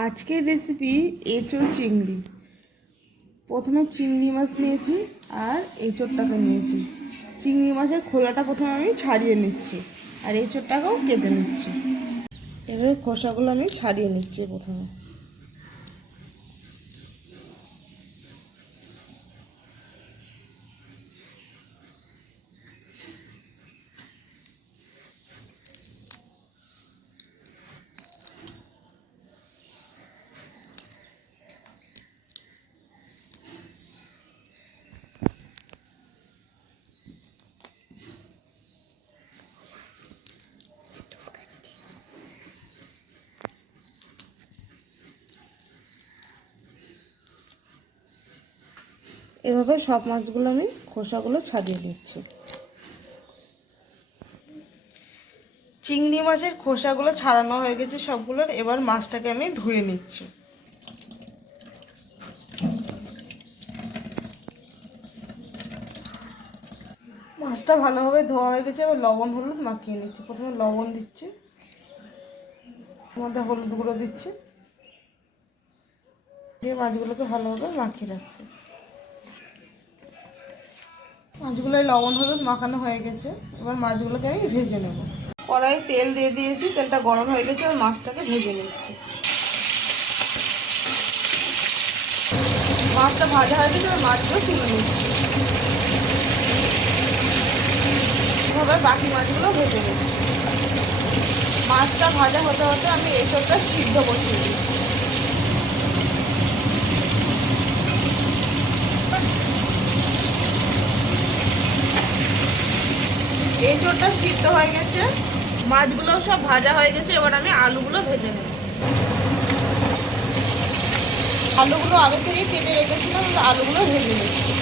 আজকের রেসিপি এঁচোড় চিংড়ি। প্রথমে চিংড়ি মাছ নিয়েছি আর এঁচোড়টাকে নিয়েছি। চিংড়ি মাছের খোলাটা প্রথমে আমি ছাড়িয়ে নিচ্ছি আর এঁচোড়টাকেও কেটে নিচ্ছি। এবার খোসাগুলো আমি ছাড়িয়ে নিচ্ছি প্রথমে। এভাবে সব মাছগুলো আমি খোসাগুলো ছাড়িয়ে নিচ্ছি। চিংড়ি মাছের খোসাগুলো ছাড়ানো হয়ে গেছে সবগুলোর। এবার মাছটাকে আমি ধুয়ে নিচ্ছি। মাছটা ভালোভাবে ধোয়া হয়ে গেছে। এবার লবণ হলুদ মাখিয়ে নিচ্ছি। প্রথমে লবণ দিচ্ছি, মধ্যে হলুদ গুঁড়ো দিচ্ছি, দিয়ে মাছগুলোকে ভালোভাবে মাখিয়ে রাখছি। মাছগুলোয় লবণ হলুদ মাখানো হয়ে গেছে। এবার মাছগুলোকে আমি ভেজে নেব। কড়াই তেল দিয়ে দিয়েছি, তেলটা গরম হয়ে গেছে। আর মাছটাকে ভেজে নিচ্ছি। মাছটা ভাজা হয়ে গেছে। মাছগুলো তুলে নিচ্ছি। এভাবে বাকি মাছগুলো ভেজে নিচ্ছি। মাছটা ভাজা হতে হতে আমি এঁচোড়টা সিদ্ধ বসিয়ে দিচ্ছি। এঁচোড়টা সিদ্ধ হয়ে গেছে, মাছগুলো সব ভাজা হয়ে গেছে। এবার আমি আলুগুলো ভেজে নেব। আলুগুলো আগে থেকে কেটে রেখেছিলাম, আলুগুলো ভেজে নিচ্ছি।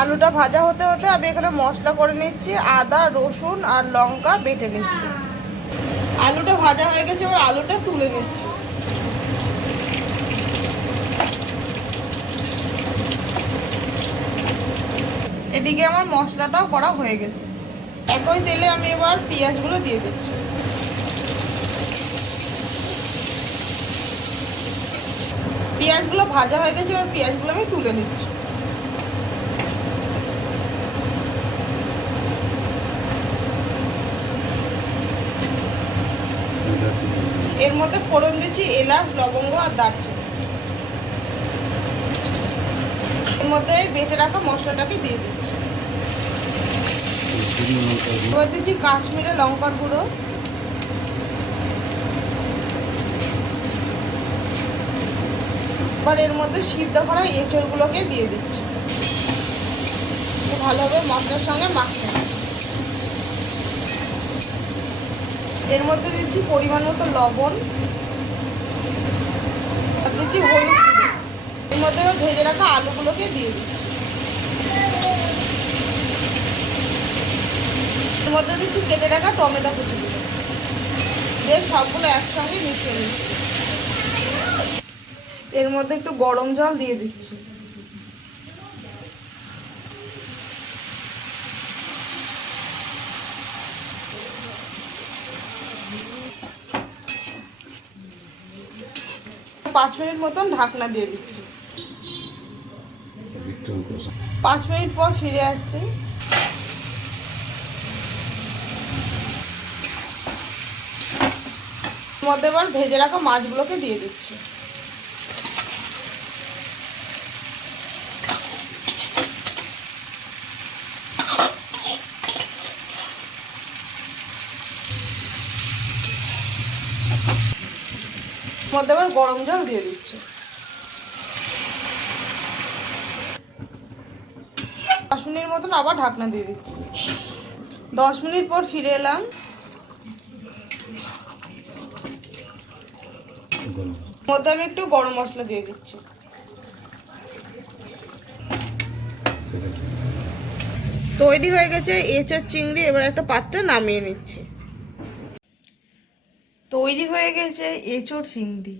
আলুটা ভাজা হতে হতে আমি এখানে মশলা করে নিচ্ছি। আদা রসুন আর লঙ্কা বেটে নিচ্ছি। আলুটা ভাজা হয়ে গেছে, এবার আলুটা তুলে নিচ্ছি। এদিকে আমার মশলাটাও করা হয়ে গেছে। একই তেলে আমি এবার পেঁয়াজগুলো দিয়ে দিচ্ছি। পেঁয়াজগুলো ভাজা হয়ে গেছে। এবার পেঁয়াজগুলো আমি তুলে নিচ্ছি। এর মধ্যে ফোড়ন দিচ্ছি এলাচ লবঙ্গ আর দারচিনি। এর মধ্যে বেটে রাখা মশলাটাকে দিয়ে দিচ্ছি। এবার দিচ্ছি কাশ্মীরি লঙ্কার গুঁড়ো, এবার এর মধ্যে সিদ্ধ করা এঁচোড়গুলোকে দিয়ে দিচ্ছি। ভালোভাবে মশলার সঙ্গে মাখিয়ে নিচ্ছি। এর মধ্যে দিচ্ছি পরিমাণ মতো লবণ আর দিচ্ছি হলুদ গুঁড়ো। এর মধ্যে ভেজে রাখা আলুগুলোকে দিয়ে দিচ্ছি। এর মধ্যে দিচ্ছি কেটে রাখা টমেটো কুচিগুলো, দিয়ে সবগুলো একসঙ্গে মিশিয়ে নিচ্ছি। এর মধ্যে একটু গরম জল দিয়ে দিচ্ছি। পাঁচ মিনিট মতন ঢাকনা দিয়ে দিচ্ছি। 5 মিনিট পর ফিরে আসছি। মধ্যে এবার ভেজে রাখা মাছগুলোকে দিয়ে দিচ্ছি। মধ্যে এবার গরম জল দিয়ে দিচ্ছি। 10 মিনিট মতন আবার ঢাকনা দিয়ে দিচ্ছি। 10 মিনিট পর ফিরে এলাম। মধ্যে আমি একটু গরম মশলা দিয়ে দিচ্ছি। তৈরি হয়ে গেছে এঁচোড় চিংড়ি। এবার একটা পাত্রে নামিয়ে নিচ্ছি। তৈরি হয়ে গেছে এঁচোড় চিংড়ি।